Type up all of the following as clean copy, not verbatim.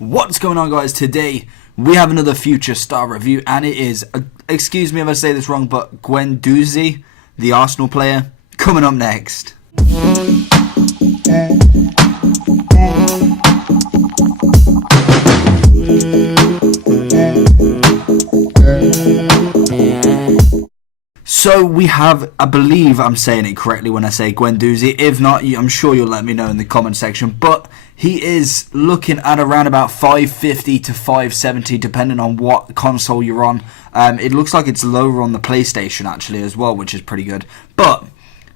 What's going on, guys? Today we have another future star review, and it is, excuse me if I say this wrong, but Guendozi, the Arsenal player, coming up next. So we have, I believe I'm saying it correctly when I say Guendozi. If not, I'm sure you'll let me know in the comment section. But he is looking at around about 550 to 570, depending on what console you're on. It looks like it's lower on the PlayStation actually as well, which is pretty good. But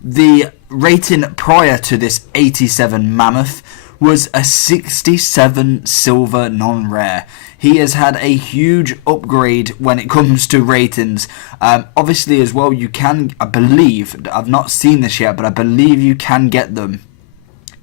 the rating prior to this 87 Mammoth was a 67 silver non-rare. He has had a huge upgrade when it comes to ratings. Obviously as well, you can, I believe, I've not seen this yet, but I believe you can get them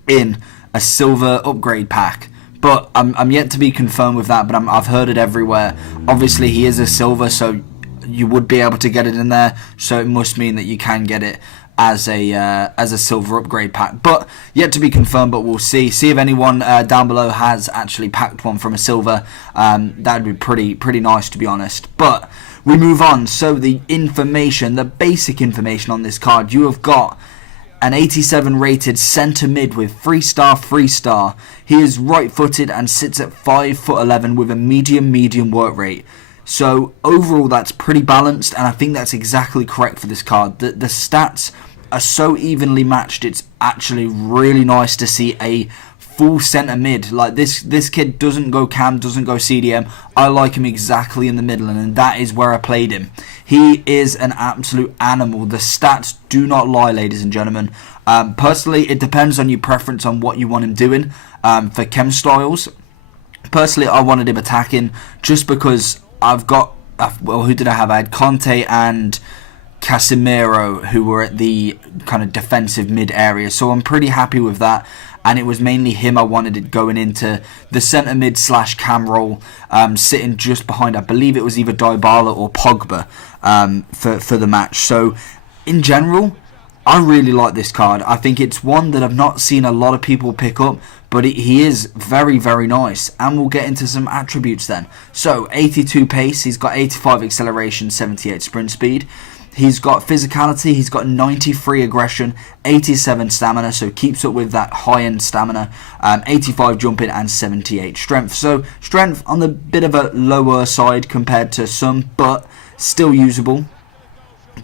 in a silver upgrade pack. But I'm yet to be confirmed with that, but I've heard it everywhere. Obviously he is a silver, so you would be able to get it in there, so it must mean that you can get it as a silver upgrade pack, but yet to be confirmed. But we'll see if anyone down below has actually packed one from a silver. That'd be pretty nice, to be honest. But we move on. So the information, the basic information on this card: you have got an 87 rated centre mid with 3-star. He is right-footed and sits at 5'11" with a medium work rate. So overall, that's pretty balanced, and I think that's exactly correct for this card. The stats are so evenly matched. It's actually really nice to see a full centre mid. Like this kid doesn't go cam, doesn't go CDM. I like him exactly in the middle, and that is where I played him. He is an absolute animal. The stats do not lie, ladies and gentlemen. Personally, it depends on your preference on what you want him doing. For chem styles, personally, I wanted him attacking just because I've got, well, who did I have? I had Conte and Casemiro, who were at the kind of defensive mid area, so I'm pretty happy with that. And it was mainly him I wanted it going into the centre mid / cam role, sitting just behind, I believe it was either Dybala or Pogba for the match. So in general, I really like this card. I think it's one that I've not seen a lot of people pick up, but he is very nice, and we'll get into some attributes then. So 82 pace, he's got 85 acceleration, 78 sprint speed. He's got physicality, he's got 93 aggression, 87 stamina, so keeps up with that high-end stamina, 85 jumping and 78 strength. So strength on the bit of a lower side compared to some, but still usable.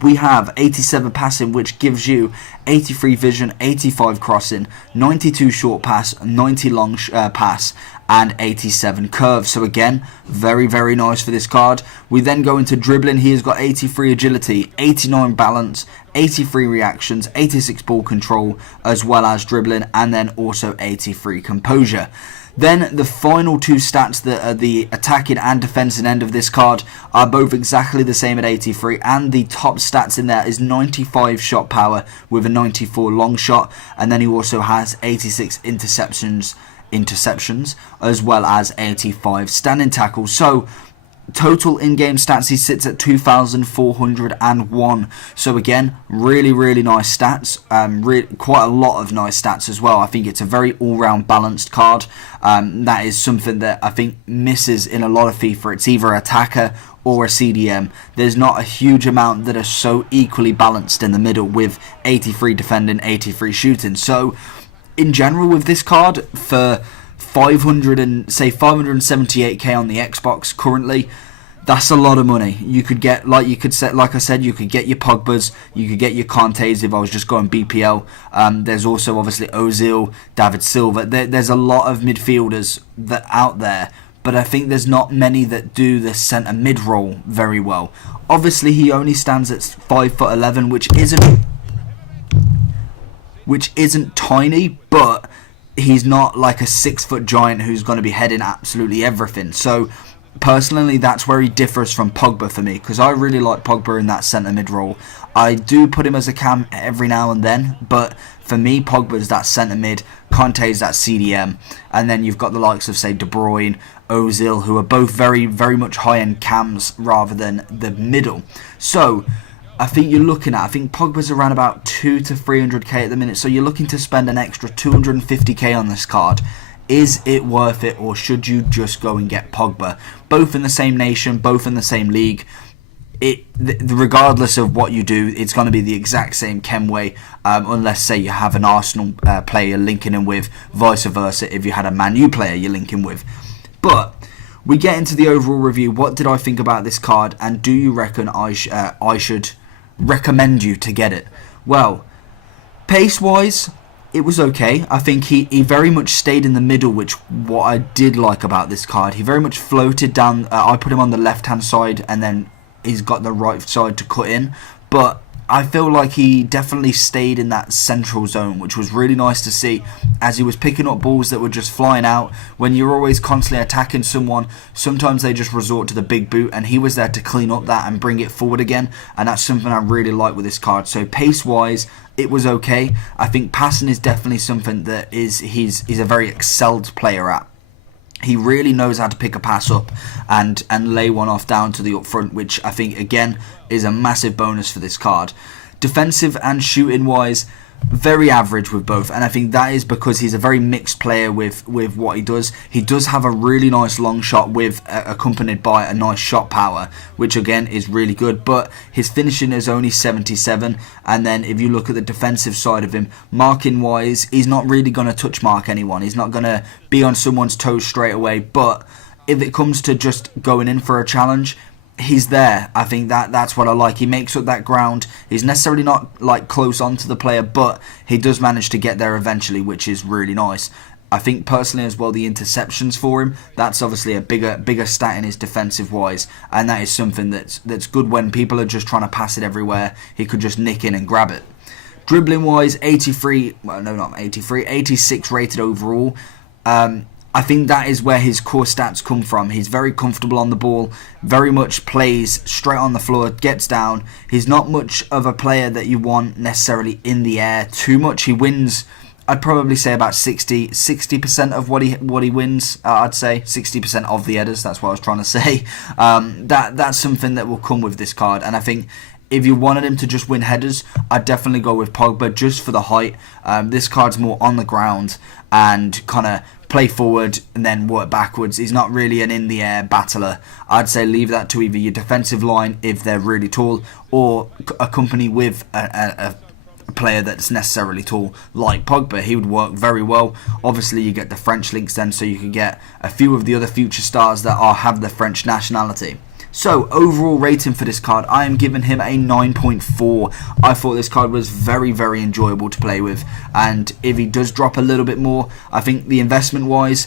We have 87 passing, which gives you 83 vision, 85 crossing, 92 short pass, 90 long pass, and 87 curve. So again, very nice for this card. We then go into dribbling. He has got 83 agility, 89 balance, 83 reactions, 86 ball control, as well as dribbling, and then also 83 composure. Then the final two stats that are the attacking and defensive end of this card are both exactly the same at 83, and the top stats in there is 95 shot power with a 94 long shot, and then he also has 86 interceptions as well as 85 standing tackles. So total in-game stats, he sits at 2,401. So again, really nice stats. Quite a lot of nice stats as well. I think it's a very all-round balanced card. That is something that I think misses in a lot of FIFA. It's either attacker or a CDM. There's not a huge amount that are so equally balanced in the middle, with 83 defending, 83 shooting. So in general, with this card, for 578k on the Xbox currently, that's a lot of money. You could get, like I said, you could get your Pogbas, you could get your Contes if I was just going BPL. There's also obviously Ozil, David Silva. There's a lot of midfielders that out there, but I think there's not many that do the centre mid role very well. Obviously, he only stands at 5'11", which isn't tiny, but he's not like a 6-foot giant who's going to be heading absolutely everything. So personally, that's where he differs from Pogba for me, because I really like Pogba in that centre mid role. I do put him as a cam every now and then, but for me, Pogba's that centre mid, Conte's that CDM, and then you've got the likes of, say, De Bruyne, Ozil, who are both very much high-end cams rather than the middle. So I think you're looking at, I think Pogba's around about 200 to 300k at the minute, so you're looking to spend an extra 250k on this card. Is it worth it, or should you just go and get Pogba? Both in the same nation, both in the same league. Regardless of what you do, it's going to be the exact same Kenway, unless, say, you have an Arsenal player linking in with, vice versa if you had a Man U player you're linking with. But we get into the overall review. What did I think about this card, and do you reckon I should recommend you to get it? Well, pace-wise, it was okay. I think he very much stayed in the middle, which what I did like about this card. He very much floated down. I put him on the left-hand side, and then he's got the right side to cut in. But I feel like he definitely stayed in that central zone, which was really nice to see, as he was picking up balls that were just flying out. When you're always constantly attacking someone, sometimes they just resort to the big boot, and he was there to clean up that and bring it forward again, and that's something I really like with this card. So pace-wise, it was okay. I think passing is definitely something that he's a very excelled player at. He really knows how to pick a pass up and lay one off down to the up front, which I think, again, is a massive bonus for this card. Defensive and shooting wise, very average with both, and I think that is because he's a very mixed player with what he does. He does have a really nice long shot with accompanied by a nice shot power, which again is really good, but his finishing is only 77. And then if you look at the defensive side of him, marking wise, he's not really going to touch mark anyone. He's not going to be on someone's toes straight away, but if it comes to just going in for a challenge, he's there. I think that's what I like. He makes up that ground. He's necessarily not like close onto the player, but he does manage to get there eventually, which is really nice. I think personally as well, the interceptions for him, that's obviously a bigger stat in his defensive wise, and that is something that's good when people are just trying to pass it everywhere. He could just nick in and grab it. Dribbling wise, 86 rated overall. I think that is where his core stats come from. He's very comfortable on the ball, very much plays straight on the floor, gets down. He's not much of a player that you want necessarily in the air too much. He wins, I'd probably say about 60% of what he wins. I'd say 60% of the headers. That's what I was trying to say. That's something that will come with this card, and I think if you wanted him to just win headers, I'd definitely go with Pogba just for the height. This card's more on the ground and kind of play forward and then work backwards. He's not really an in-the-air battler. I'd say leave that to either your defensive line if they're really tall, or accompany with a player that's necessarily tall like Pogba. He would work very well. Obviously you get the French links then, so you could get a few of the other future stars that have the French nationality. So, overall rating for this card, I am giving him a 9.4. I thought this card was very, very enjoyable to play with. And if he does drop a little bit more, I think the investment-wise,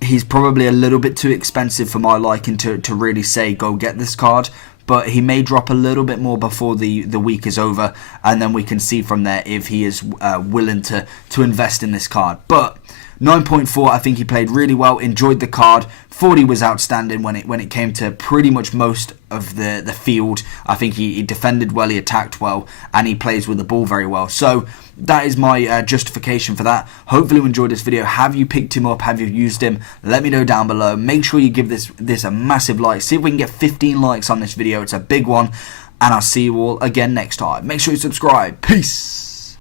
he's probably a little bit too expensive for my liking to really say, go get this card. But he may drop a little bit more before the week is over, and then we can see from there if he is willing to invest in this card. But 9.4, I think he played really well, enjoyed the card. 40 was outstanding when it came to pretty much most of the field. I think he defended well, he attacked well, and he plays with the ball very well. So that is my justification for that. Hopefully you enjoyed this video. Have you picked him up? Have you used him? Let me know down below. Make sure you give this a massive like. See if we can get 15 likes on this video. It's a big one. And I'll see you all again next time. Make sure you subscribe. Peace.